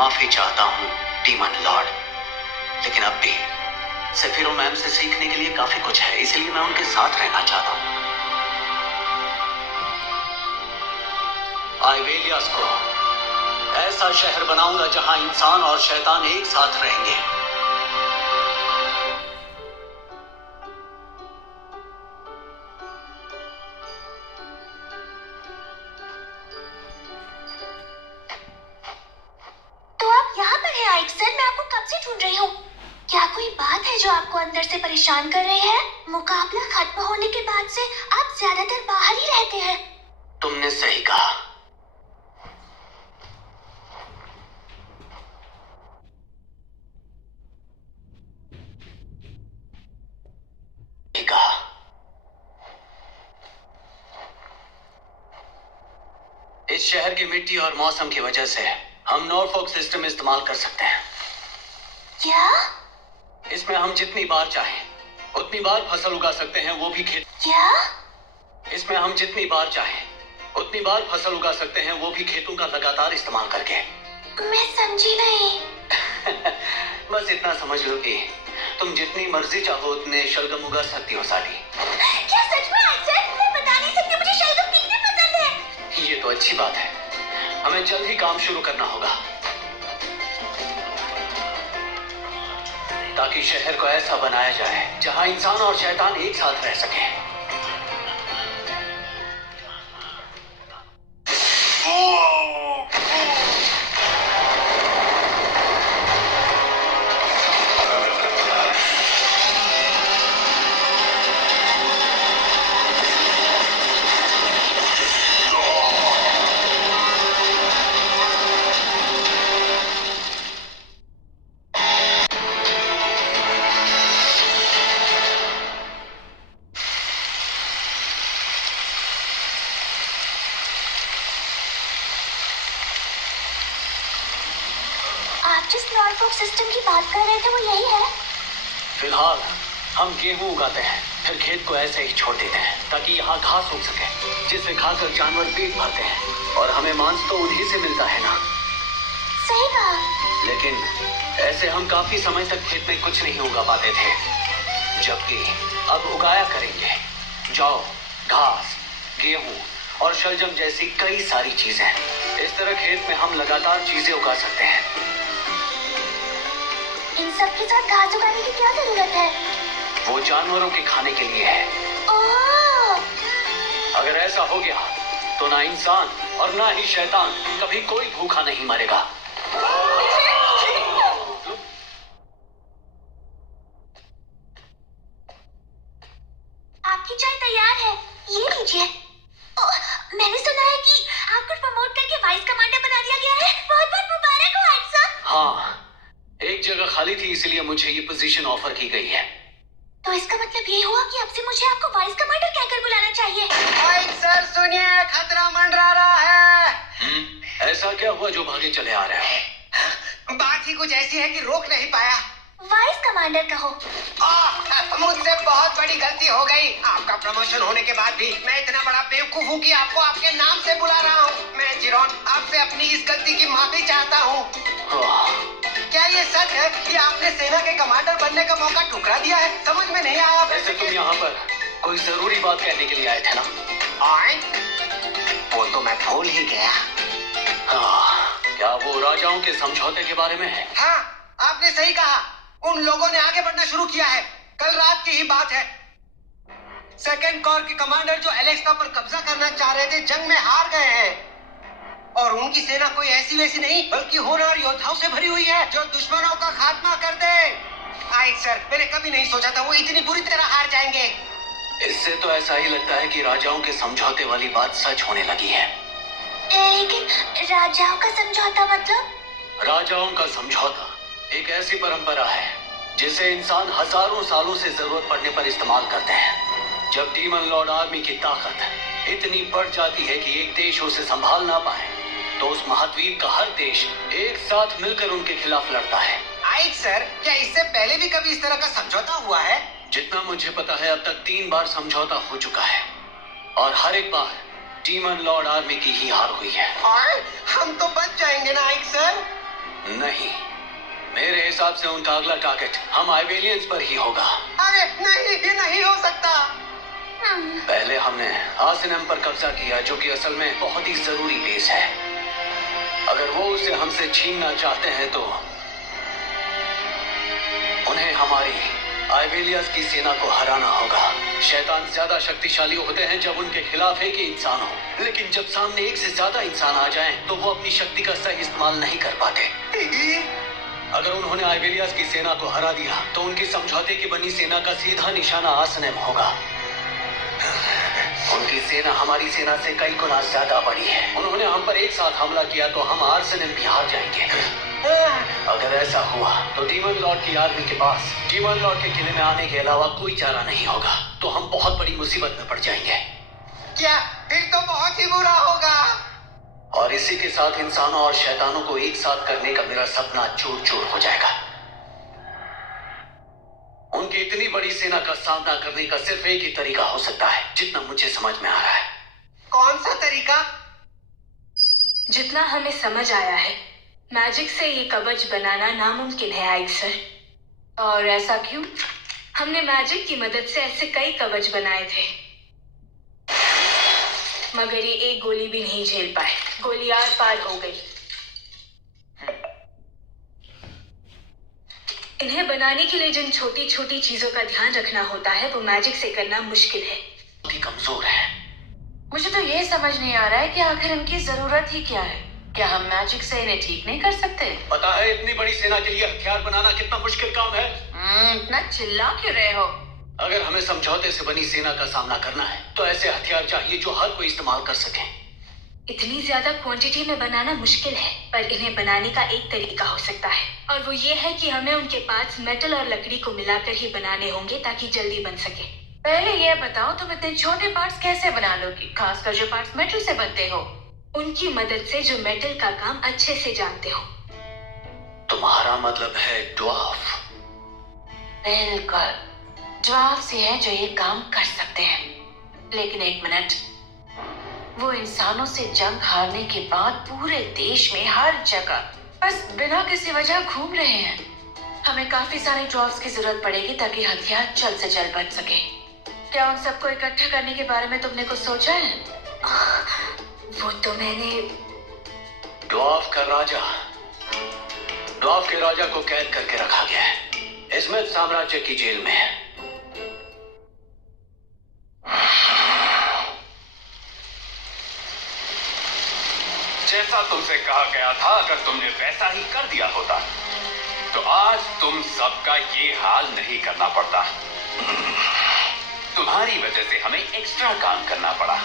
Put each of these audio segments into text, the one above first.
माफी चाहता हूँ डीमन लॉर्ड, लेकिन अब भी सेफिरो मैम से सीखने के लिए काफी कुछ है, इसलिए मैं उनके साथ रहना चाहता हूँ। आइवेलियास को ऐसा शहर बनाऊंगा जहां इंसान और शैतान एक साथ रहेंगे। तो आप यहाँ पर हैं आइक सर, मैं आपको कब से ढूंढ रही हूँ। क्या कोई बात है जो आपको अंदर से परेशान कर रही है? मुकाबला खत्म होने के बाद से आप ज्यादातर बाहर ही रहते हैं। तुमने सही कहा। इस शहर की मिट्टी और मौसम की वजह से हम नॉर्फोक सिस्टम इस्तेमाल कर सकते हैं। क्या? इसमें हम जितनी बार चाहें उतनी बार फसल उगा सकते हैं, वो भी खेत। क्या? इसमें हम जितनी बार चाहें उतनी बार फसल उगा सकते हैं, वो भी खेतों का लगातार इस्तेमाल करके। मैं समझी नहीं। बस इतना समझ लो कि तुम जितनी मर्जी चाहो उतने शलगम उगा सकती हो साली। क्या सच में आइक सर? मैं बता नहीं सकती मुझे शलगम कितने पसंद है। ये तो अच्छी बात है। हमें जल्द ही काम शुरू करना होगा ताकि शहर को ऐसा बनाया जाए जहां इंसान और शैतान एक साथ रह सकें। जिस नॉर्फोक सिस्टम की बात कर रहे थे वो यही है? फिलहाल हम गेहूं उगाते हैं, फिर खेत को ऐसे ही छोड़ देते हैं ताकि यहाँ घास उग सके, जिसे खाकर जानवर पेट भरते हैं और हमें मांस तो उन्हीं से मिलता है ना। सही कहा। लेकिन ऐसे हम काफी समय तक खेत में कुछ नहीं उगा पाते थे, जबकि अब उगाया करेंगे। जौ, घास, गेहूं और शलजम जैसी कई सारी चीजें। इस तरह खेत में हम लगातार चीजें उगा सकते हैं। इन सब के साथ घास उगाने की क्या जरूरत है? वो जानवरों के खाने के लिए है। ओह! अगर ऐसा हो गया तो ना इंसान और ना ही शैतान, कभी कोई भूखा नहीं मरेगा। आपकी चाय तैयार है, ये लीजिए। मैंने सुना है कि आपको प्रमोट करके वाइस कमांडर बना दिया गया है। बहुत बहुत मुबारक हो आइक सर। हाँ, एक जगह खाली थी इसलिए मुझे ये पोजीशन ऑफर की गई है। तो इसका मतलब ये हुआ कि अब से मुझे आपको वाइस कमांडर कहकर बुलाना चाहिए। आइक सर सुनिए, खतरा मंडरा रहा है। ऐसा क्या हुआ जो भागे चले आ रहे हो? बात ही कुछ ऐसी है कि रोक नहीं पाया। वाइस कमांडर कहो। मुझसे बहुत बड़ी गलती हो गई। आपका प्रमोशन होने के बाद भी मैं इतना बड़ा बेवकूफ हूँ कि आपको आपके नाम से बुला रहा हूँ। मैं जिरोन आपसे अपनी इस गलती की माफी चाहता हूँ। क्या ये सच है कि आपने सेना के कमांडर बनने का मौका ठुकरा दिया है? समझ में नहीं आया। वैसे तुम यहाँ पर कोई जरूरी बात कहने के लिए आए थे ना? आए? वो तो मैं भूल ही गया। क्या वो राजाओं के समझौते के बारे में है? हाँ, आपने सही कहा। उन लोगों ने आगे बढ़ना शुरू किया है। कल रात की ही बात है। सेकेंड कोर के कमांडर जो एलेक्सा पर कब्जा करना चाह रहे थे, जंग में हार गए हैं। और उनकी सेना कोई ऐसी वैसी नहीं बल्कि होनहार योद्धाओं से भरी हुई है जो दुश्मनों का खात्मा कर दे। आइक सर, मैंने कभी नहीं सोचा था वो इतनी बुरी तरह हार जाएंगे। इससे तो ऐसा ही लगता है कि राजाओं के समझौते वाली बात सच होने लगी है। लेकिन राजाओं का समझौता मतलब? राजाओं का समझौता एक ऐसी परंपरा है जिसे इंसान हजारों सालों से जरूरत पड़ने पर इस्तेमाल करते हैं। जब डीमन लॉर्ड आर्मी की ताकत इतनी बढ़ जाती है कि एक देश उसे संभाल ना पाए, तो उस महाद्वीप का हर देश एक साथ मिलकर उनके खिलाफ लड़ता है। आइक सर, क्या इससे पहले भी कभी इस तरह का समझौता हुआ है? जितना मुझे पता है अब तक 3 बार समझौता हो चुका है और हर एक बार डीमन लॉर्ड आर्मी की ही हार हुई है। और हम तो बच जाएंगे ना आइक सर? नहीं, मेरे हिसाब से उनका अगला टारगेट हम आइबेलियंस पर ही होगा। अरे नहीं, ये नहीं हो सकता। पहले हमने आर्सेनम पर कब्जा किया, जो कि असल में बहुत ही जरूरी बेस है। अगर वो उसे हमसे छीनना चाहते हैं तो उन्हें हमारी आइबेलियंस की सेना को हराना होगा। शैतान ज्यादा शक्तिशाली होते हैं जब उनके खिलाफ एक ही इंसान हो, लेकिन जब सामने एक से ज्यादा इंसान आ जाएं, तो वो अपनी शक्ति का सही इस्तेमाल नहीं कर पाते। अगर उन्होंने आइबेलियंस की सेना को हरा दिया तो उनकी समझौते की बनी सेना का सीधा निशाना आर्सेनम होगा। उनकी सेना हमारी सेना से कई गुना ज्यादा बड़ी है। उन्होंने हम पर एक साथ हमला किया तो हम आर्सेनम भी हार जाएंगे। अगर ऐसा हुआ तो डीमन लॉर्ड की आर्मी के पास डीमन लॉर्ड के किले में आने के अलावा कोई चारा नहीं होगा, तो हम बहुत बड़ी मुसीबत में पड़ जाएंगे। क्या? फिर तो बहुत ही बुरा होगा। और इसी के साथ इंसानों और शैतानों को एक साथ करने का मेरा सपना चूर चूर हो जाएगा। उनकी इतनी बड़ी सेना का सामना करने का सिर्फ एक ही तरीका हो सकता है, जितना मुझे समझ में आ रहा है। कौन सा तरीका? जितना हमें समझ आया है, मैजिक से ये कवच बनाना नामुमकिन है आइक सर। और ऐसा क्यों? हमने मैजिक की मदद से ऐसे कई कवच बनाए थे, मगर ये एक गोली भी नहीं झेल पाए। गोली आर पार हो गई। इन्हें बनाने के लिए जिन छोटी छोटी चीजों का ध्यान रखना होता है, वो मैजिक से करना मुश्किल है। बहुत ही कमजोर है। मुझे तो ये समझ नहीं आ रहा है कि आखिर इनकी जरूरत ही क्या है। क्या हम मैजिक से इन्हें ठीक नहीं कर सकते? पता है इतनी बड़ी सेना के लिए हथियार बनाना कितना मुश्किल काम है। इतना चिल्ला क्यों रहे हो? अगर हमें समझौते से बनी सेना का सामना करना है तो ऐसे हथियार चाहिए जो हर कोई इस्तेमाल कर सके। इतनी ज्यादा क्वांटिटी में बनाना मुश्किल है, पर इन्हें बनाने का एक तरीका हो सकता है, और वो ये है कि हमें उनके पास मेटल और लकड़ी को मिलाकर ही बनाने होंगे ताकि जल्दी बन सके। पहले ये बताओ, तुम इतने छोटे पार्ट्स कैसे बना लोगी, खासकर जो पार्ट्स मेटल से बनते हो? उनकी मदद से जो मेटल का काम अच्छे से जानते हो। तुम्हारा मतलब है ड्वार्फ? बिल्कुल, ड्वार्फ्स ही हैं जो ये काम कर सकते हैं। लेकिन एक मिनट, वो इंसानों से जंग हारने के बाद पूरे देश में हर जगह बस बिना किसी वजह घूम रहे हैं। हमें काफी सारे ड्वार्फ्स की जरूरत पड़ेगी ताकि हथियार जल्द से जल्द बन सके। क्या उन सबको इकट्ठा करने के बारे में तुमने कुछ सोचा है? वो तो मैंने ड्वार्फ के राजा को कैद करके रखा गया है, इसमें साम्राज्य की जेल में है। जैसा तुमसे कहा गया था, अगर तुमने वैसा ही कर दिया होता तो आज तुम सबका ये हाल नहीं करना पड़ता। तुम्हारी वजह से हमें एक्स्ट्रा काम करना पड़ा।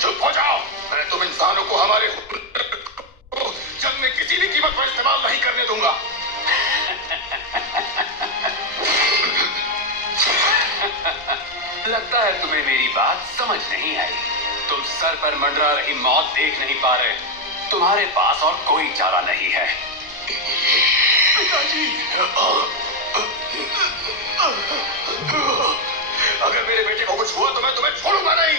चुप हो जाओ। मैं तुम इंसानों को हमारे जंग में किसी भी कीमत पर इस्तेमाल नहीं करने दूंगा। लगता है तुम्हें मेरी बात समझ नहीं आई। तुम सर पर मंडरा रही मौत देख नहीं पा रहे। तुम्हारे पास और कोई चारा नहीं है। पिताजी, अगर मेरे बेटे को कुछ हुआ तो मैं तुम्हें छोड़ूंगा नहीं।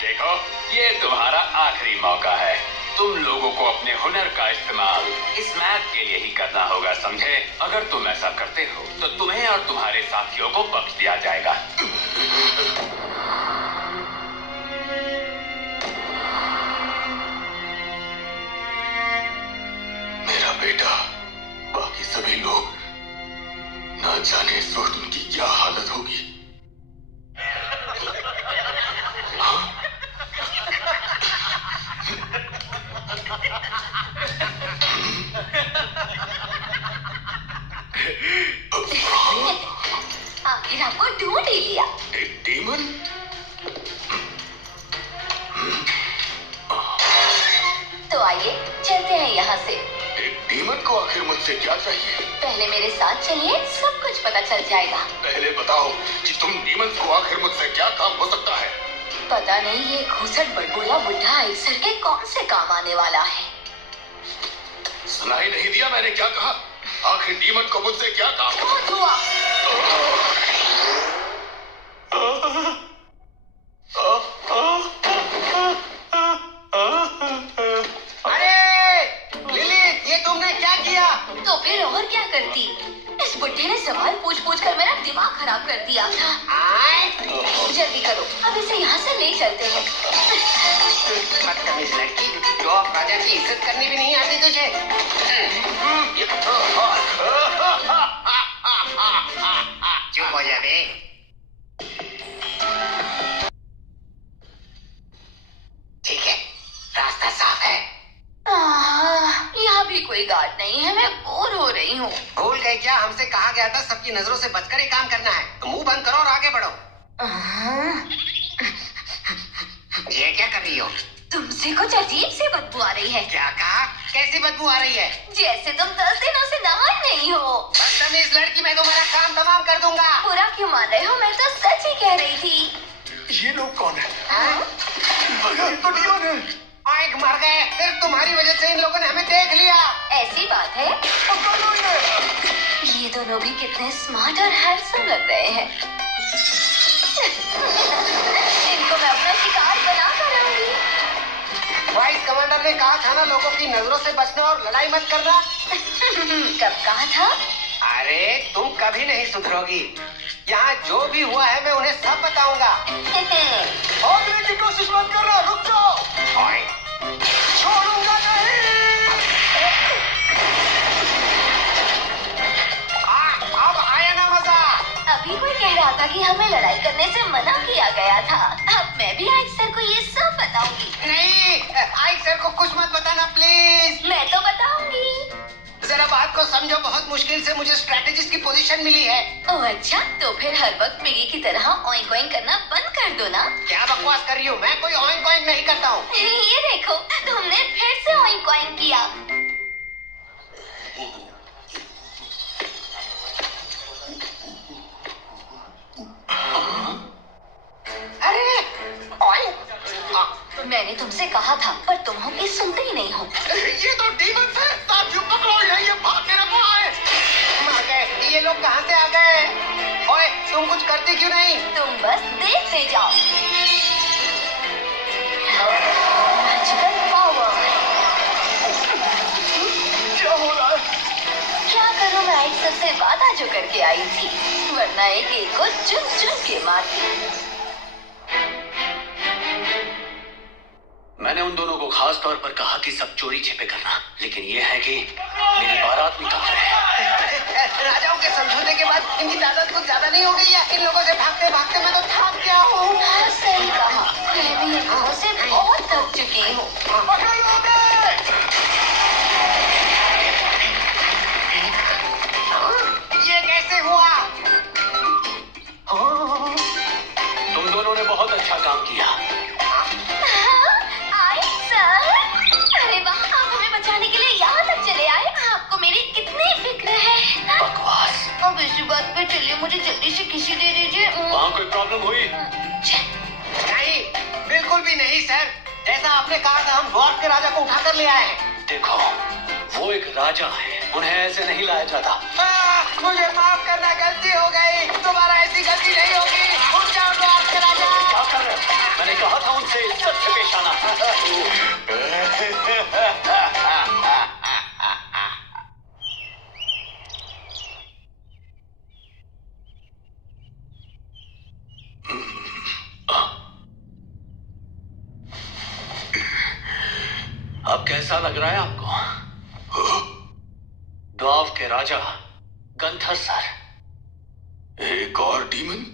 देखो, ये तुम्हारा आखिरी मौका है। तुम लोगों को अपने हुनर का इस्तेमाल इस मैप के लिए ही करना होगा, समझे? अगर तुम ऐसा करते हो तो तुम्हें और तुम्हारे साथियों को बख्श दिया जाएगा। मेरा बेटा, बाकी सभी लोग, ना जाने इस वक्त उनकी क्या हालत होगी। आखिर आपको ढूंढ ही लिया। एक डीमन? तो आइए चलते हैं यहाँ से। एक डीमन को आखिर मुझसे क्या चाहिए? पहले मेरे साथ चलिए, सब कुछ पता चल जाएगा। पहले बताओ कि तुम डीमन को आखिर मुझसे क्या काम हो सकता है? पता नहीं ये घूसट बड़बोला बुढ़ा अक्सर के कौन से काम आने वाला है। सुनाई नहीं दिया मैंने क्या कहा? आखिर डीमन को मुझसे क्या काम? बहुत हुआ। अरे लिली, ये तुमने क्या करो, अब इसे यहाँ से ले चलते हैं। बदतमीज लड़की, ड्वार्फ राजा की इज्जत करनी भी नहीं आती तुझे। चुप हो जा बे। ठीक है, रास्ता साफ है। यहाँ भी कोई गार्ड नहीं है, मैं बोर हो रही हूँ। भूल गए क्या? हमसे कहा गया था सबकी नजरों से बचकर ही काम करना है। तो मुंह बंद करो और आगे बढ़ो। ये क्या कर रही हो? तुमसे कुछ अजीब सी बदबू आ रही है। क्या कहा? कैसी बदबू आ रही है? जैसे तुम 10 दिनों से नहाए नहीं हो। बदतमीज लड़की, मैं तुम्हारा काम तमाम कर दूंगा। बुरा क्यों मान रहे हो? मैं तो सच ही कह रही थी। ये लोग कौन है? तो डीमन है। आंख मर गए, सिर्फ तुम्हारी वजह से इन लोगों ने हमें देख लिया। ऐसी बात है? ये दोनों भी कितने स्मार्ट और हैंडसम लग रहे हैं। इनको मैं अपना शिकार बना कर रहूंगी। वाइस कमांडर ने कहा था ना, लोगों की नजरों से बचना और लड़ाई मत करना। कब कहा था? अरे तुम कभी नहीं सुधरोगी। यहाँ जो भी हुआ है मैं उन्हें सब बताऊंगा। भागने की कोशिश मत करना, रुक जाओ। छोड़ूंगा नहीं। अब आया ना मजा। अभी कोई कह रहा था कि हमें लड़ाई करने से मना किया गया था। अब मैं भी आइक सर को ये सब बताऊंगी। नहीं, आइक सर को कुछ मत बताना प्लीज। मैं तो बताऊंगी। जरा बात को समझो, बहुत मुश्किल से मुझे स्ट्रेटेजिस्ट की पोजीशन मिली है। ओह अच्छा, तो फिर हर वक्त पिगी की तरह ऑइंक ऑइंक करना बंद कर दो ना। क्या बकवास कर रही हो? मैं कोई ऑइंक ऑइंक नहीं करता हूँ। ये देखो, तुमने फिर से ऑइंक ऑइंक किया। अरे ऑइंक। मैंने तुमसे कहा था, पर तुम हो कि सुनते ही नहीं हो। ये तो डीमन है। साथियों पकड़ो, ये भागने लगा है। मर गए। ये लोग कहाँ से आ गए? ओए, तुम कुछ करती क्यों नहीं? तुम बस देखते जाओ। Magical power. क्या हो रहा है? क्या करूं, मैं एक सबसे वादा जो करके आई थी, वरना एक एक को चुन चुन के मारती। मैंने उन दोनों को खास तौर पर कहा कि सब चोरी छिपे करना, लेकिन ये है कि मेरी बारात निकाल रहे हैं। राजाओं के समझौते के बाद इनकी तादाद कुछ ज्यादा नहीं हो गई है? इन लोगों से भागते भागते मैं तो थक गया हूँ। हाँ, सही कहा। मैं भी इन लोगों से बहुत थक चुकी हूँ। ये कैसे हुआ? तुम दोनों ने बहुत अच्छा काम किया। अरे वाह, आप हमें बचाने के लिए यहाँ तक चले आए। आपको मेरी कितनी फिक्र है। बकवास। अब इसी बात पे चलिए, मुझे जल्दी से किसी दे दीजिए। वहाँ कोई प्रॉब्लम हुई? नहीं, बिल्कुल भी नहीं सर। जैसा आपने कहा था, हम ड्वार्फ के राजा को उठाकर ले आए हैं। देखो, वो एक राजा है, उन्हें ऐसे नहीं लाया जाता। मुझे माफ करना, गलती हो गई। दोबारा ऐसी गलती नहीं होगी। उठ जाओ ड्वार्फ के राजा। क्या कर रहे हो? मैंने कहा था उनसे इज्जत से पेश आना। अब कैसा लग रहा है आपको? ड्वार्फ के राजा गंथर सर। एक और डीमन?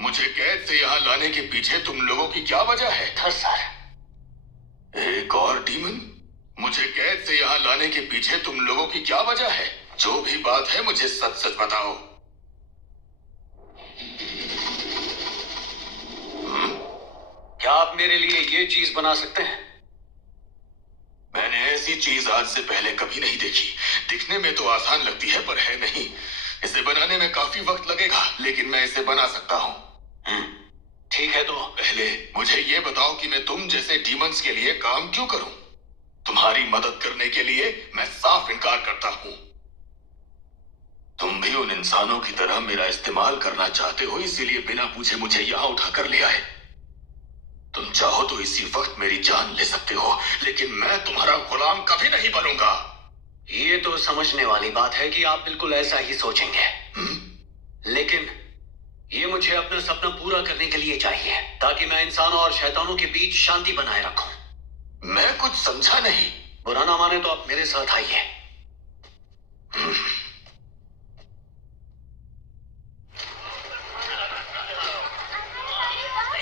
मुझे कैद से यहाँ लाने के पीछे तुम लोगों की क्या वजह है? Gunther sir. एक और डीमन? मुझे कैद से यहाँ लाने के पीछे तुम लोगों की क्या वजह है? जो भी बात है मुझे सच सच बताओ। क्या आप मेरे लिए ये चीज बना सकते हैं? मैंने ऐसी चीज आज से पहले कभी नहीं देखी। दिखने में तो आसान लगती है, पर है नहीं। इसे बनाने में काफी वक्त लगेगा, लेकिन मैं इसे बना सकता हूँ। ठीक है, तो पहले मुझे ये बताओ कि मैं तुम जैसे डीमंस के लिए काम क्यों करूं? तुम्हारी मदद करने के लिए मैं साफ इनकार करता हूं। तुम भी उन इंसानों की तरह मेरा इस्तेमाल करना चाहते हो, इसीलिए बिना पूछे मुझे यहां उठाकर ले आए। तुम चाहो तो इसी वक्त मेरी जान ले सकते हो, लेकिन मैं तुम्हारा गुलाम कभी नहीं बनूंगा। ये तो समझने वाली बात है कि आप बिल्कुल ऐसा ही सोचेंगे, लेकिन ये मुझे अपना सपना पूरा करने के लिए चाहिए, ताकि मैं इंसानों और शैतानों के बीच शांति बनाए रखूं। मैं कुछ समझा नहीं। बुरा ना माने तो आप मेरे साथ आइए।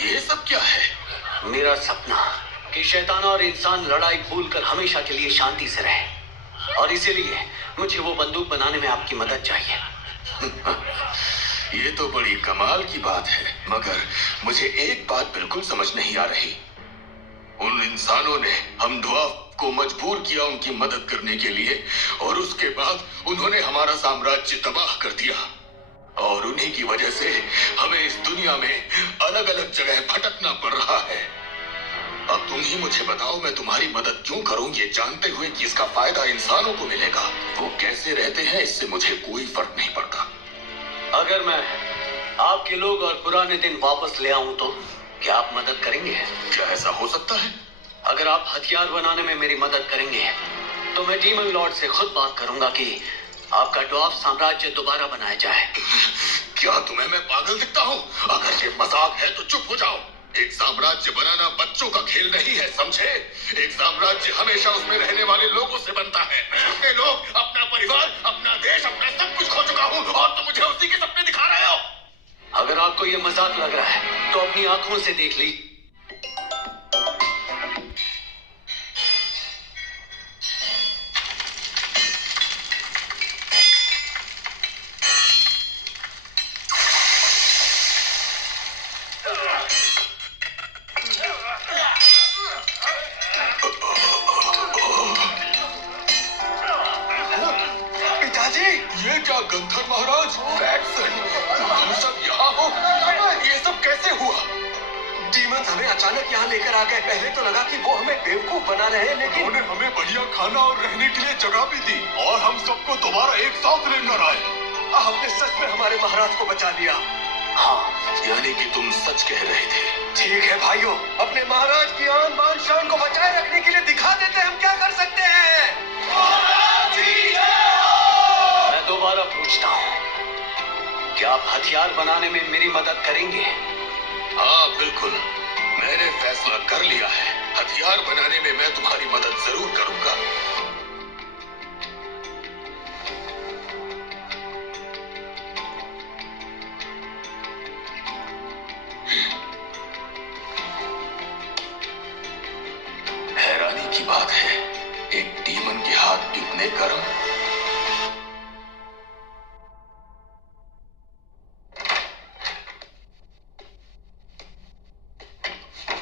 ये सब क्या है? मेरा सपना कि शैतान और इंसान लड़ाई भूलकर हमेशा के लिए शांति से रहे, और इसीलिए मुझे वो बंदूक बनाने में आपकी मदद चाहिए। ये तो बड़ी कमाल की बात है, मगर मुझे एक बात बिल्कुल समझ नहीं आ रही। उन इंसानों ने हम ड्वार्फ को मजबूर किया उनकी मदद करने के लिए, और उसके बाद उन्होंने हमारा साम्राज्य तबाह कर दिया, और उन्हीं की वजह से हमें इस दुनिया में अलग अलग जगह भटकना पड़ रहा है। अब तुम ही मुझे बताओ, मैं तुम्हारी मदद क्यों करूं, ये जानते हुए कि इसका फायदा इंसानों को मिलेगा। वो कैसे रहते हैं इससे मुझे कोई फर्क नहीं पड़ता। अगर मैं आपके लोग और पुराने दिन वापस ले आऊं तो क्या आप मदद करेंगे? क्या ऐसा हो सकता है? अगर आप हथियार बनाने में मेरी मदद करेंगे तो मैं डीमन लॉर्ड से खुद बात करूंगा कि आपका ड्वार्फ साम्राज्य दोबारा बनाया जाए। क्या तुम्हें मैं पागल दिखता हूँ? अगर ये मजाक है तो चुप हो जाओ। एक साम्राज्य बनाना बच्चों का खेल नहीं है, समझे? एक साम्राज्य हमेशा उसमें रहने वाले लोगों से बनता है। मैं अपने लोग, अपना परिवार, अपना देश, अपना सब कुछ खो चुका हूँ, और तुम मुझे उसी के सपने दिखा रहे हो। अगर आपको ये मजाक लग रहा है तो अपनी आंखों से देख ली। पिताजी, ये क्या गंधर महाराज, वैक्सन, तुम सब यहाँ हो? ये सब कैसे हुआ? डीमंस हमें अचानक यहाँ लेकर आ गए। पहले तो लगा कि वो हमें बेवकूफ बना रहे हैं, लेकिन उन्होंने हमें बढ़िया खाना और रहने के लिए जगह भी दी, और हम सबको दोबारा एक साथ लेकर आए। आपने सच में हमारे महाराज को बचा लिया। हाँ, यानी कि तुम सच कह रहे थे। ठीक है भाइयों, अपने महाराज की आन बान शान को बचाए रखने के लिए दिखा देते हैं हम क्या कर सकते हैं। मैं दोबारा पूछता हूँ, क्या आप हथियार बनाने में मेरी मदद करेंगे? हाँ बिल्कुल, मैंने फैसला कर लिया है। हथियार बनाने में मैं तुम्हारी मदद जरूर करूंगा। हैरानी की बात है, एक डीमन के हाथ इतने गर्म।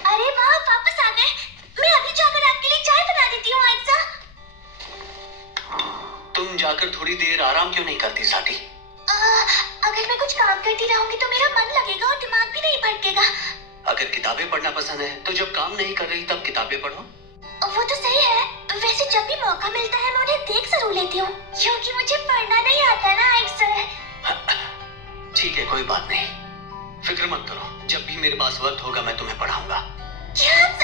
अरे वाह, वापस आ गए। मैं अभी जाकर आपके लिए चाय बना देती हूँ आयशा। तुम जाकर थोड़ी देर आराम क्यों नहीं करती साटी? अगर मैं कुछ काम करती रहूंगी तो मेरा मन लगेगा और दिमाग भी नहीं भटकेगा। अगर किताबें पढ़ना पसंद है तो जब काम नहीं कर रही तब किताबें पढ़ो। वो तो सही है, वैसे जब भी मौका मिलता है मैं उन्हें देख जरूर लेती हूँ, क्योंकि मुझे पढ़ना नहीं आता ना अक्सर। ठीक है, कोई बात नहीं, फिक्र मत करो, जब भी मेरे पास वक्त होगा मैं तुम्हें पढ़ाऊंगा। क्या आप